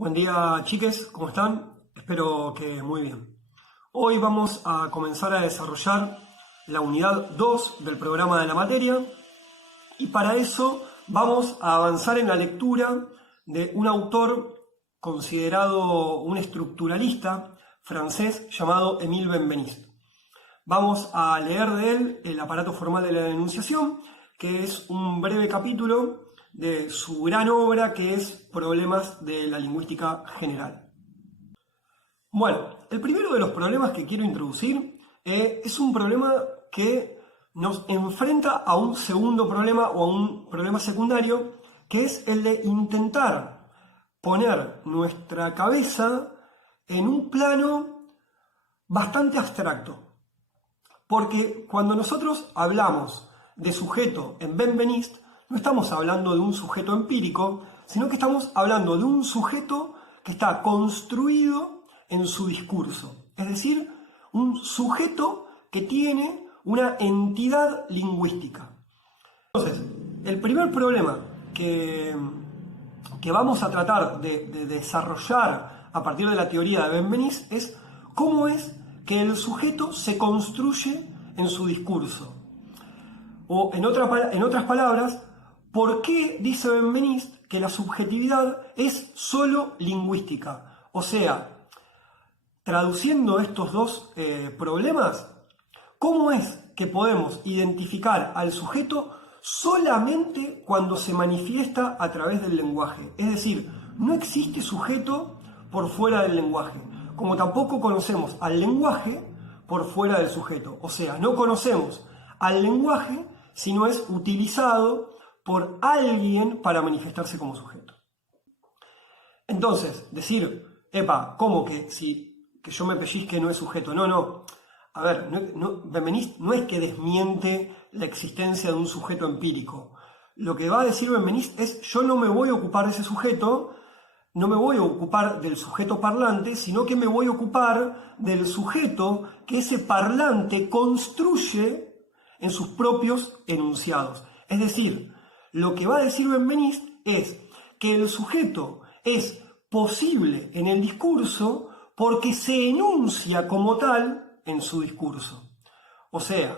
Buen día, chiques, ¿cómo están? Espero que muy bien. Hoy vamos a comenzar a desarrollar la unidad 2 del programa de la materia y para eso vamos a avanzar en la lectura de un autor considerado un estructuralista francés llamado Émile Benveniste. Vamos a leer de él el aparato formal de la enunciación, que es un breve capítulo de su gran obra que es Problemas de la lingüística general. Bueno, el primero de los problemas que quiero introducir es un problema que nos enfrenta a un segundo problema o a un problema secundario, que es el de intentar poner nuestra cabeza en un plano bastante abstracto. Porque cuando nosotros hablamos de sujeto en Benveniste, no estamos hablando de un sujeto empírico, sino que estamos hablando de un sujeto que está construido en su discurso. Es decir, un sujeto que tiene una entidad lingüística. Entonces, el primer problema que vamos a tratar de desarrollar a partir de la teoría de Benveniste es cómo es que el sujeto se construye en su discurso. O en otras palabras, ¿por qué dice Benveniste que la subjetividad es solo lingüística? O sea, traduciendo estos dos problemas, ¿cómo es que podemos identificar al sujeto solamente cuando se manifiesta a través del lenguaje? Es decir, no existe sujeto por fuera del lenguaje, como tampoco conocemos al lenguaje por fuera del sujeto. O sea, no conocemos al lenguaje si no es utilizado por alguien para manifestarse como sujeto. Entonces, decir, ¿cómo que que yo me pellizque no es sujeto? No. A ver, Benveniste no es que desmiente la existencia de un sujeto empírico. Lo que va a decir Benveniste es, yo no me voy a ocupar de ese sujeto, no me voy a ocupar del sujeto parlante, sino que me voy a ocupar del sujeto que ese parlante construye en sus propios enunciados. Es decir, lo que va a decir Benveniste es que el sujeto es posible en el discurso porque se enuncia como tal en su discurso. O sea,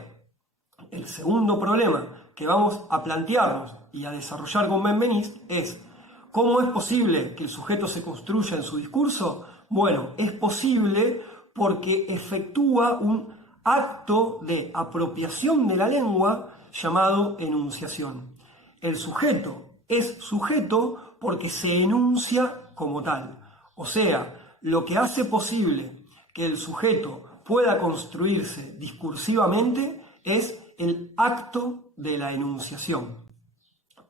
el segundo problema que vamos a plantearnos y a desarrollar con Benveniste es ¿cómo es posible que el sujeto se construya en su discurso? Bueno, es posible porque efectúa un acto de apropiación de la lengua llamado enunciación. El sujeto es sujeto porque se enuncia como tal. O sea, lo que hace posible que el sujeto pueda construirse discursivamente es el acto de la enunciación.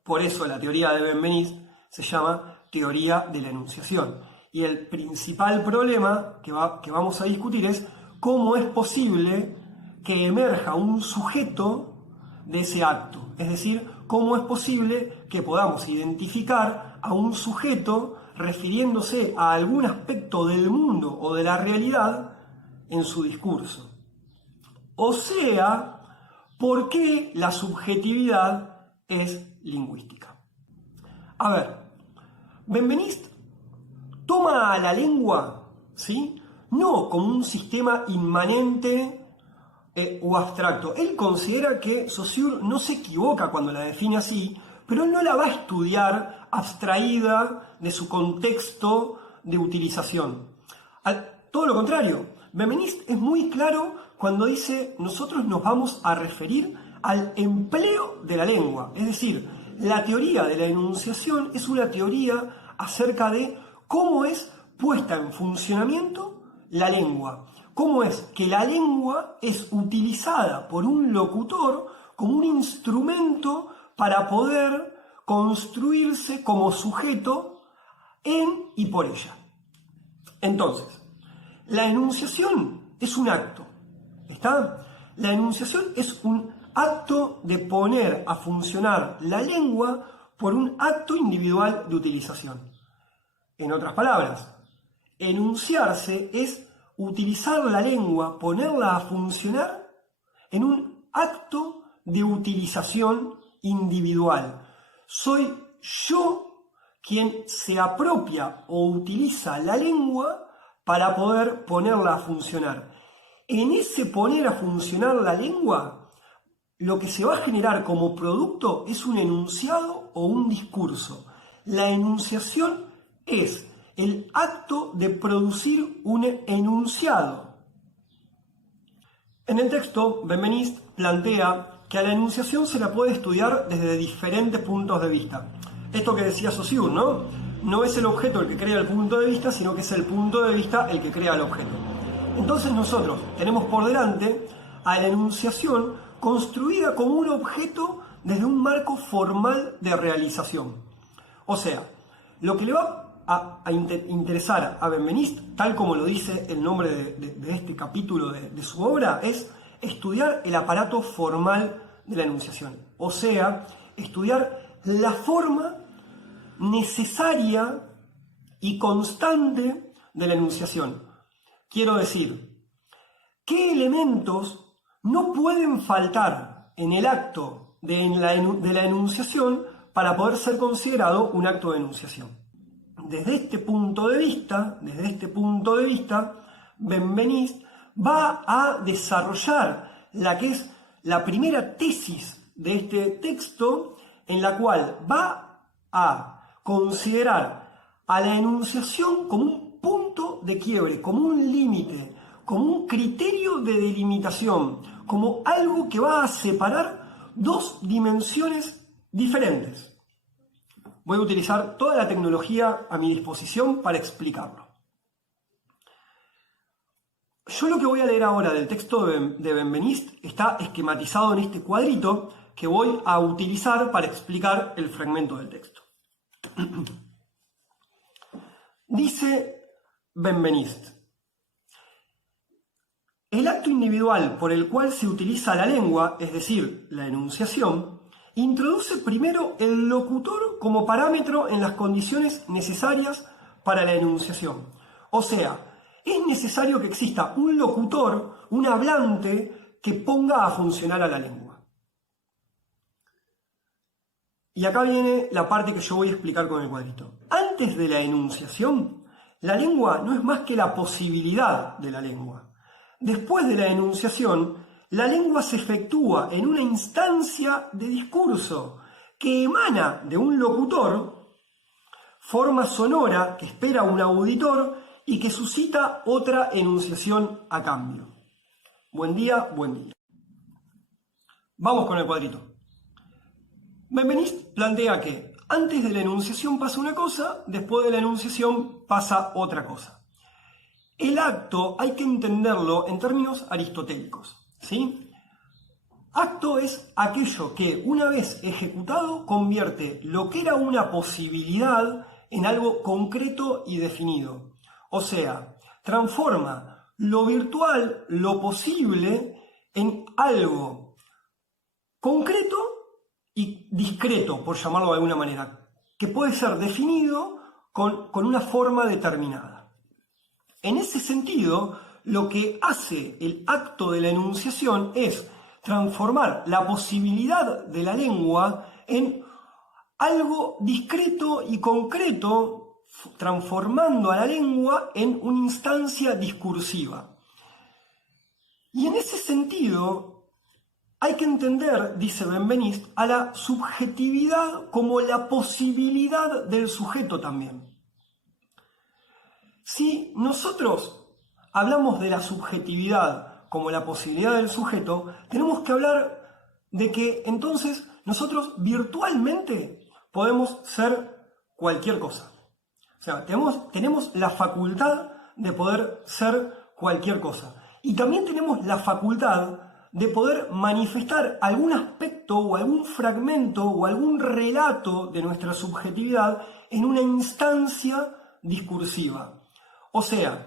Por eso la teoría de Benveniste se llama teoría de la enunciación. Y el principal problema que vamos a discutir es cómo es posible que emerja un sujeto de ese acto. Es decir, cómo es posible que podamos identificar a un sujeto refiriéndose a algún aspecto del mundo o de la realidad en su discurso. O sea, ¿por qué la subjetividad es lingüística? A ver, Benveniste toma a la lengua, ¿sí?, no como un sistema inmanente o abstracto. Él considera que Saussure no se equivoca cuando la define así, pero él no la va a estudiar abstraída de su contexto de utilización. Todo lo contrario, Benveniste es muy claro cuando dice nosotros nos vamos a referir al empleo de la lengua. Es decir, la teoría de la enunciación es una teoría acerca de cómo es puesta en funcionamiento la lengua. Cómo es que la lengua es utilizada por un locutor como un instrumento para poder construirse como sujeto en y por ella. Entonces, la enunciación es un acto, ¿está? La enunciación es un acto de poner a funcionar la lengua por un acto individual de utilización. En otras palabras, enunciarse es utilizar la lengua, ponerla a funcionar en un acto de utilización individual. Soy yo quien se apropia o utiliza la lengua para poder ponerla a funcionar. En ese poner a funcionar la lengua, lo que se va a generar como producto es un enunciado o un discurso. La enunciación es el acto de producir un enunciado. En el texto, Benveniste plantea que a la enunciación se la puede estudiar desde diferentes puntos de vista. Esto que decía Saussure, ¿no? No es el objeto el que crea el punto de vista, sino que es el punto de vista el que crea el objeto. Entonces nosotros tenemos por delante a la enunciación construida como un objeto desde un marco formal de realización. O sea, lo que le va a interesar a Benveniste, tal como lo dice el nombre de este capítulo de su obra, es estudiar el aparato formal de la enunciación. O sea, estudiar la forma necesaria y constante de la enunciación. Quiero decir, ¿qué elementos no pueden faltar en el acto de la enunciación para poder ser considerado un acto de enunciación? Desde este punto de vista, Benveniste va a desarrollar la que es la primera tesis de este texto, en la cual va a considerar a la enunciación como un punto de quiebre, como un límite, como un criterio de delimitación, como algo que va a separar dos dimensiones diferentes. Voy a utilizar toda la tecnología a mi disposición para explicarlo. Yo lo que voy a leer ahora del texto de Benveniste está esquematizado en este cuadrito que voy a utilizar para explicar el fragmento del texto. Dice Benveniste: el acto individual por el cual se utiliza la lengua, es decir, la enunciación, introduce primero el locutor como parámetro en las condiciones necesarias para la enunciación. O sea, es necesario que exista un locutor, un hablante, que ponga a funcionar a la lengua. Y acá viene la parte que yo voy a explicar con el cuadrito. Antes de la enunciación, la lengua no es más que la posibilidad de la lengua. Después de la enunciación, la lengua se efectúa en una instancia de discurso que emana de un locutor, forma sonora que espera un auditor y que suscita otra enunciación a cambio. Buen día, buen día. Vamos con el cuadrito. Benveniste plantea que antes de la enunciación pasa una cosa, después de la enunciación pasa otra cosa. El acto hay que entenderlo en términos aristotélicos, ¿sí? Acto es aquello que, una vez ejecutado, convierte lo que era una posibilidad en algo concreto y definido. O sea, transforma lo virtual, lo posible, en algo concreto y discreto, por llamarlo de alguna manera, que puede ser definido con una forma determinada. En ese sentido, lo que hace el acto de la enunciación es transformar la posibilidad de la lengua en algo discreto y concreto, transformando a la lengua en una instancia discursiva. Y en ese sentido, hay que entender, dice Benveniste, a la subjetividad como la posibilidad del sujeto también. Si nosotros hablamos de la subjetividad como la posibilidad del sujeto, tenemos que hablar de que entonces nosotros virtualmente podemos ser cualquier cosa. O sea, tenemos la facultad de poder ser cualquier cosa. Y también tenemos la facultad de poder manifestar algún aspecto o algún fragmento o algún relato de nuestra subjetividad en una instancia discursiva. O sea,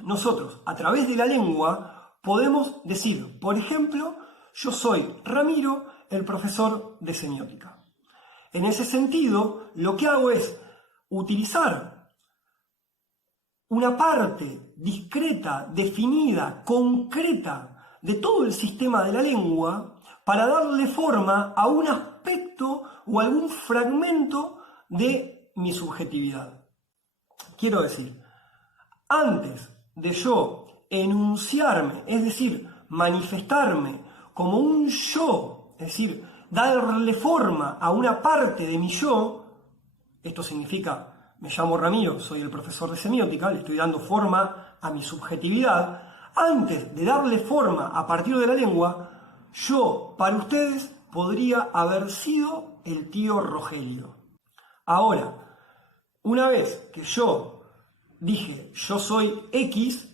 nosotros a través de la lengua podemos decir, por ejemplo, yo soy Ramiro, el profesor de semiótica. En ese sentido, lo que hago es utilizar una parte discreta, definida, concreta de todo el sistema de la lengua para darle forma a un aspecto o algún fragmento de mi subjetividad. Quiero decir, antes de yo enunciarme, es decir, manifestarme como un yo, es decir, darle forma a una parte de mi yo, esto significa, me llamo Ramiro, soy el profesor de semiótica, le estoy dando forma a mi subjetividad. Antes de darle forma a partir de la lengua, yo, para ustedes, podría haber sido el tío Rogelio. Ahora, una vez que yo dije yo soy X,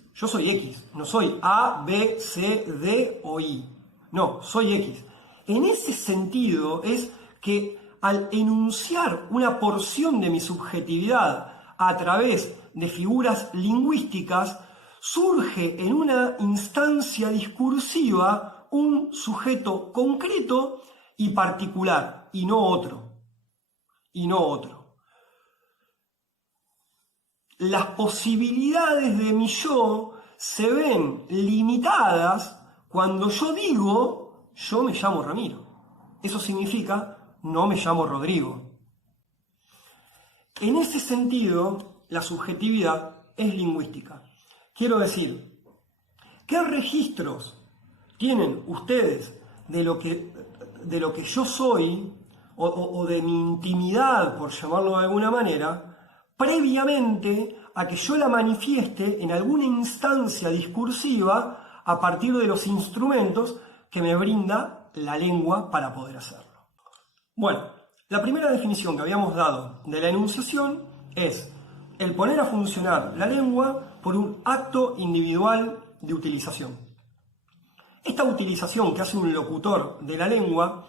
no soy A, B, C, D o I. No, soy X. En ese sentido es que al enunciar una porción de mi subjetividad a través de figuras lingüísticas, surge en una instancia discursiva un sujeto concreto y particular, y no otro. Las posibilidades de mi yo se ven limitadas cuando yo digo, yo me llamo Ramiro. Eso significa, no me llamo Rodrigo. En ese sentido, la subjetividad es lingüística. Quiero decir, ¿qué registros tienen ustedes de lo que yo soy o de mi intimidad, por llamarlo de alguna manera, previamente a que yo la manifieste en alguna instancia discursiva a partir de los instrumentos que me brinda la lengua para poder hacerlo? Bueno, la primera definición que habíamos dado de la enunciación es el poner a funcionar la lengua por un acto individual de utilización. Esta utilización que hace un locutor de la lengua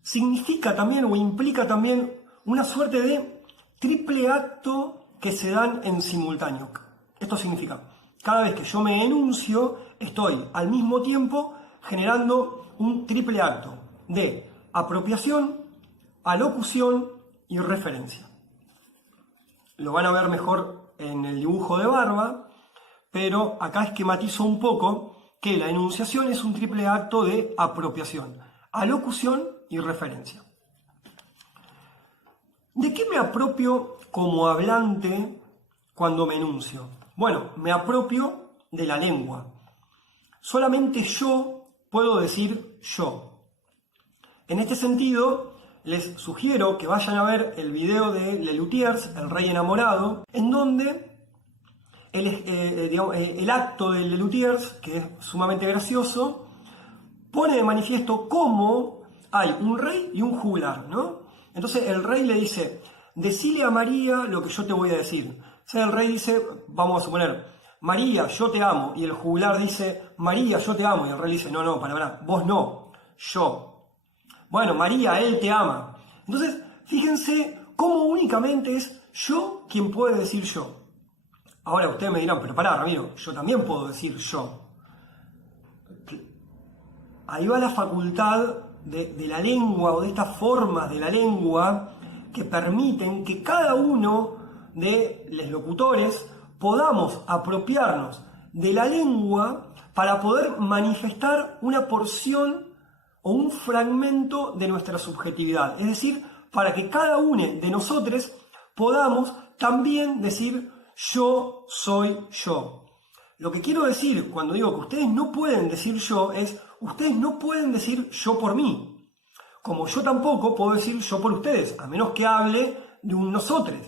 significa también o implica también una suerte de triple acto que se dan en simultáneo. Esto significa, cada vez que yo me enuncio, estoy al mismo tiempo generando un triple acto de apropiación, alocución y referencia. Lo van a ver mejor en el dibujo de barba, pero acá esquematizo un poco que la enunciación es un triple acto de apropiación, alocución y referencia. ¿De qué me apropio como hablante cuando me enuncio? Bueno, me apropio de la lengua. Solamente yo puedo decir yo. En este sentido, les sugiero que vayan a ver el video de Lelutiers, El Rey Enamorado, en donde el acto de Lelutiers, que es sumamente gracioso, pone de manifiesto cómo hay un rey y un juglar, ¿no? Entonces el rey le dice, decile a María lo que yo te voy a decir. O sea, el rey dice, vamos a suponer, María, yo te amo. Y el juglar dice, María, yo te amo. Y el rey dice, no, para, vos no, yo. Bueno, María, él te ama. Entonces, fíjense cómo únicamente es yo quien puede decir yo. Ahora ustedes me dirán, pero pará, Ramiro, yo también puedo decir yo. Ahí va la facultad de la lengua o de estas formas de la lengua que permiten que cada uno de los locutores podamos apropiarnos de la lengua para poder manifestar una porción o un fragmento de nuestra subjetividad. Es decir, para que cada uno de nosotros podamos también decir yo soy yo. Lo que quiero decir cuando digo que ustedes no pueden decir yo es, ustedes no pueden decir yo por mí. Como yo tampoco puedo decir yo por ustedes, a menos que hable de un nosotros.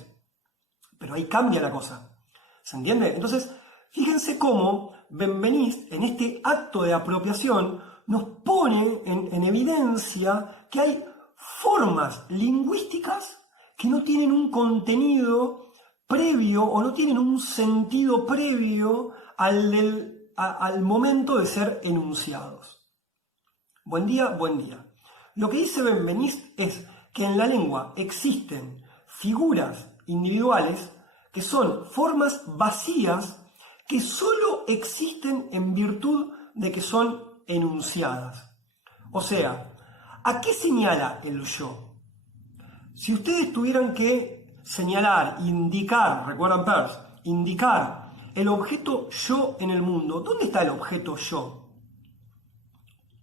Pero ahí cambia la cosa. ¿Se entiende? Entonces, fíjense cómo Benveniste, en este acto de apropiación, nos pone en evidencia que hay formas lingüísticas que no tienen un contenido previo o no tienen un sentido previo al momento de ser enunciados. Buen día, buen día. Lo que dice Benveniste es que en la lengua existen figuras individuales que son formas vacías que solo existen en virtud de que son enunciadas. O sea, ¿a qué señala el yo? Si ustedes tuvieran que señalar, indicar, recuerdan Peirce, indicar el objeto yo en el mundo, ¿dónde está el objeto yo?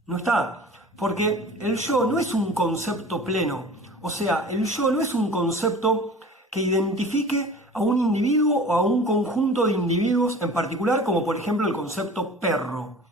No está, porque el yo no es un concepto pleno, o sea, el yo no es un concepto que identifique a un individuo o a un conjunto de individuos en particular, como por ejemplo el concepto perro.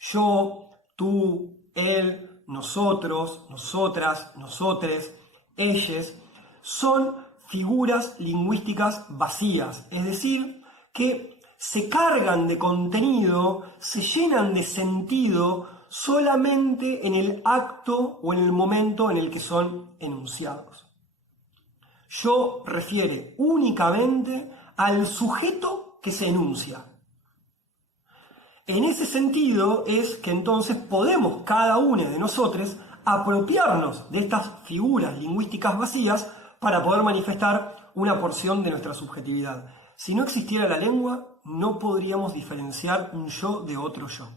Yo, tú, él, nosotros, nosotras, nosotres, ellos, son figuras lingüísticas vacías, es decir, que se cargan de contenido, se llenan de sentido solamente en el acto o en el momento en el que son enunciados. Yo refiere únicamente al sujeto que se enuncia. En ese sentido es que entonces podemos cada uno de nosotros apropiarnos de estas figuras lingüísticas vacías para poder manifestar una porción de nuestra subjetividad. Si no existiera la lengua, no podríamos diferenciar un yo de otro yo.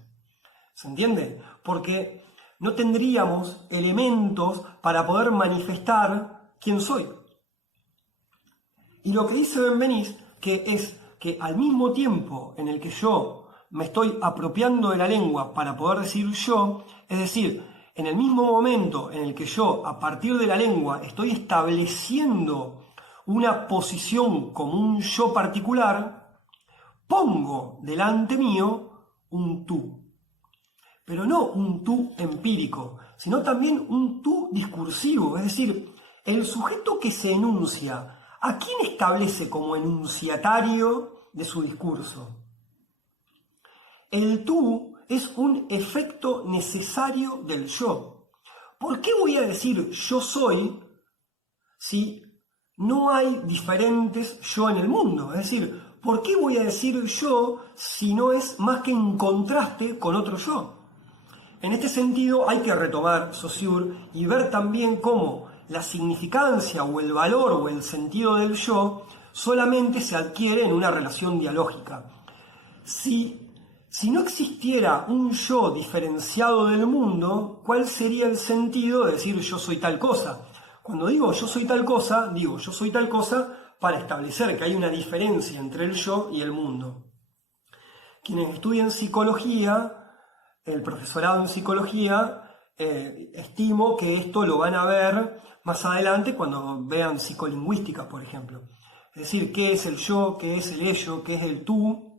¿Se entiende? Porque no tendríamos elementos para poder manifestar quién soy. Y lo que dice Benveniste, que es que al mismo tiempo en el que yo me estoy apropiando de la lengua para poder decir yo, es decir, en el mismo momento en el que yo, a partir de la lengua, estoy estableciendo una posición como un yo particular, pongo delante mío un tú. Pero no un tú empírico, sino también un tú discursivo, es decir, el sujeto que se enuncia, ¿a quién establece como enunciatario de su discurso? El tú es un efecto necesario del yo. ¿Por qué voy a decir yo soy si no hay diferentes yo en el mundo? Es decir, ¿por qué voy a decir yo si no es más que en contraste con otro yo? En este sentido hay que retomar Saussure y ver también cómo la significancia o el valor o el sentido del yo solamente se adquiere en una relación dialógica. Si no existiera un yo diferenciado del mundo, ¿cuál sería el sentido de decir yo soy tal cosa? Cuando digo yo soy tal cosa, digo yo soy tal cosa para establecer que hay una diferencia entre el yo y el mundo. Quienes estudian psicología, el profesorado en psicología, estimo que esto lo van a ver más adelante cuando vean psicolingüística, por ejemplo. Es decir, qué es el yo, qué es el ello, qué es el tú,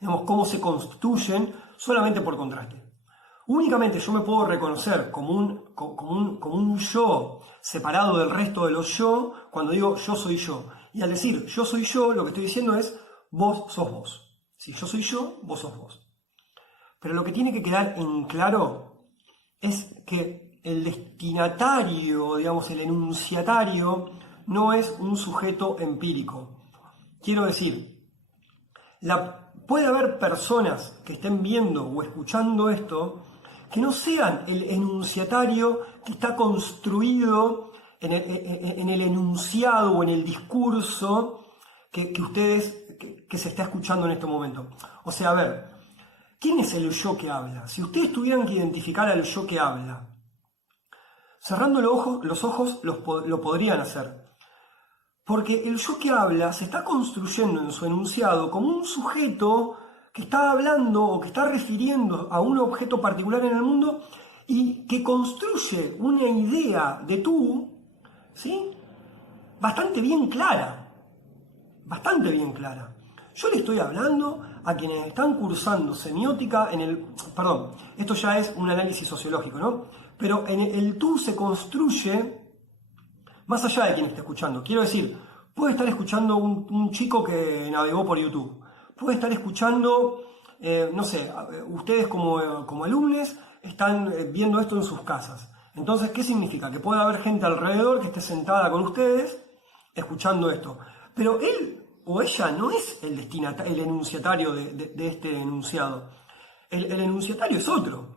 digamos, cómo se constituyen solamente por contraste. Únicamente yo me puedo reconocer como un yo separado del resto de los yo cuando digo yo soy yo. Y al decir yo soy yo, lo que estoy diciendo es vos sos vos. Si yo soy yo, vos sos vos. Pero lo que tiene que quedar en claro es que el destinatario, digamos, el enunciatario, no es un sujeto empírico. Quiero decir, puede haber personas que estén viendo o escuchando esto que no sean el enunciatario que está construido en el enunciado o en el discurso que se está escuchando en este momento. O sea, a ver, ¿quién es el yo que habla? Si ustedes tuvieran que identificar al yo que habla, cerrando los ojos lo podrían hacer. Porque el yo que habla se está construyendo en su enunciado como un sujeto que está hablando o que está refiriendo a un objeto particular en el mundo y que construye una idea de tú, ¿sí? Bastante bien clara. Bastante bien clara. Yo le estoy hablando a quienes están cursando semiótica perdón, esto ya es un análisis sociológico, ¿no? Pero el tú se construye más allá de quien esté escuchando. Quiero decir, puede estar escuchando un chico que navegó por YouTube. Puede estar escuchando, no sé, ustedes como alumnos están viendo esto en sus casas. Entonces, ¿qué significa? Que puede haber gente alrededor que esté sentada con ustedes escuchando esto. Pero él o ella no es el enunciatario de este enunciado. El enunciatario es otro.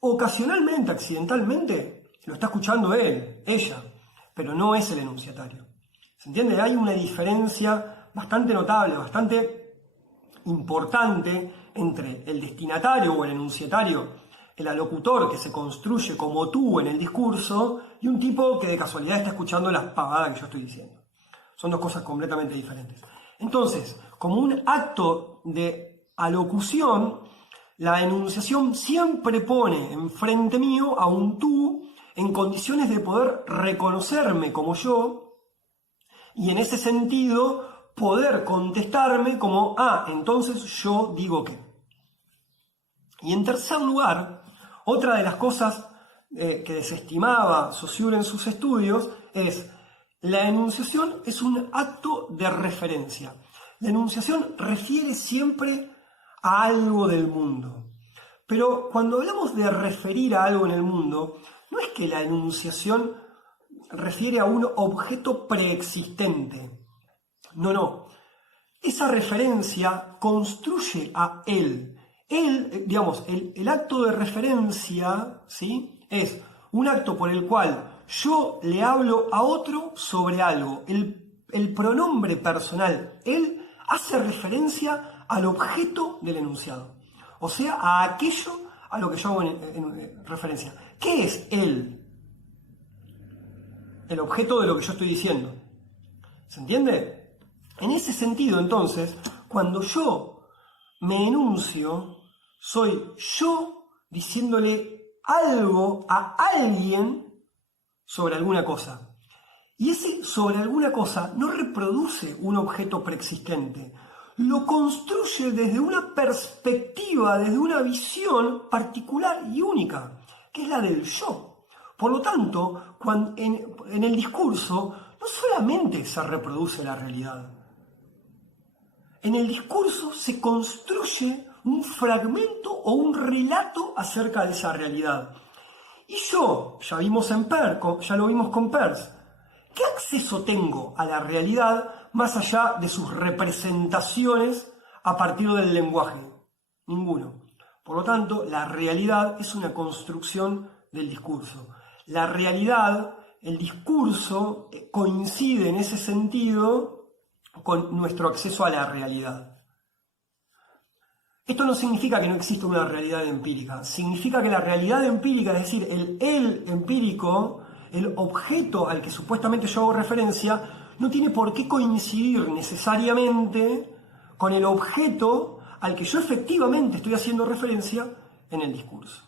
Ocasionalmente, accidentalmente, lo está escuchando él, ella, pero no es el enunciatario. ¿Se entiende? Hay una diferencia bastante notable, bastante importante entre el destinatario o el enunciatario, el alocutor que se construye como tú en el discurso, y un tipo que de casualidad está escuchando las pavadas que yo estoy diciendo. Son dos cosas completamente diferentes. Entonces, como un acto de alocución, la enunciación siempre pone enfrente mío a un tú en condiciones de poder reconocerme como yo, y en ese sentido poder contestarme como, entonces yo digo que. Y en tercer lugar, otra de las cosas que desestimaba Saussure en sus estudios es la enunciación es un acto de referencia. La enunciación refiere siempre a algo del mundo. Pero cuando hablamos de referir a algo en el mundo, no es que la enunciación refiere a un objeto preexistente. No. Esa referencia construye a él. El acto de referencia, ¿sí?, es un acto por el cual yo le hablo a otro sobre algo. El pronombre personal, él, hace referencia al objeto del enunciado. O sea, a aquello a lo que yo hago en referencia. ¿Qué es él? El objeto de lo que yo estoy diciendo. ¿Se entiende? En ese sentido, entonces, cuando yo me enuncio, soy yo diciéndole algo a alguien sobre alguna cosa. Y ese sobre alguna cosa no reproduce un objeto preexistente, lo construye desde una perspectiva, desde una visión particular y única, que es la del yo. Por lo tanto, en el discurso no solamente se reproduce la realidad, en el discurso se construye un fragmento o un relato acerca de esa realidad. Y yo, ya lo vimos con Peirce, ¿qué acceso tengo a la realidad más allá de sus representaciones a partir del lenguaje? Ninguno. Por lo tanto, la realidad es una construcción del discurso. La realidad, el discurso, coincide en ese sentido con nuestro acceso a la realidad. Esto no significa que no exista una realidad empírica, significa que la realidad empírica, es decir, el empírico, el objeto al que supuestamente yo hago referencia, no tiene por qué coincidir necesariamente con el objeto al que yo efectivamente estoy haciendo referencia en el discurso.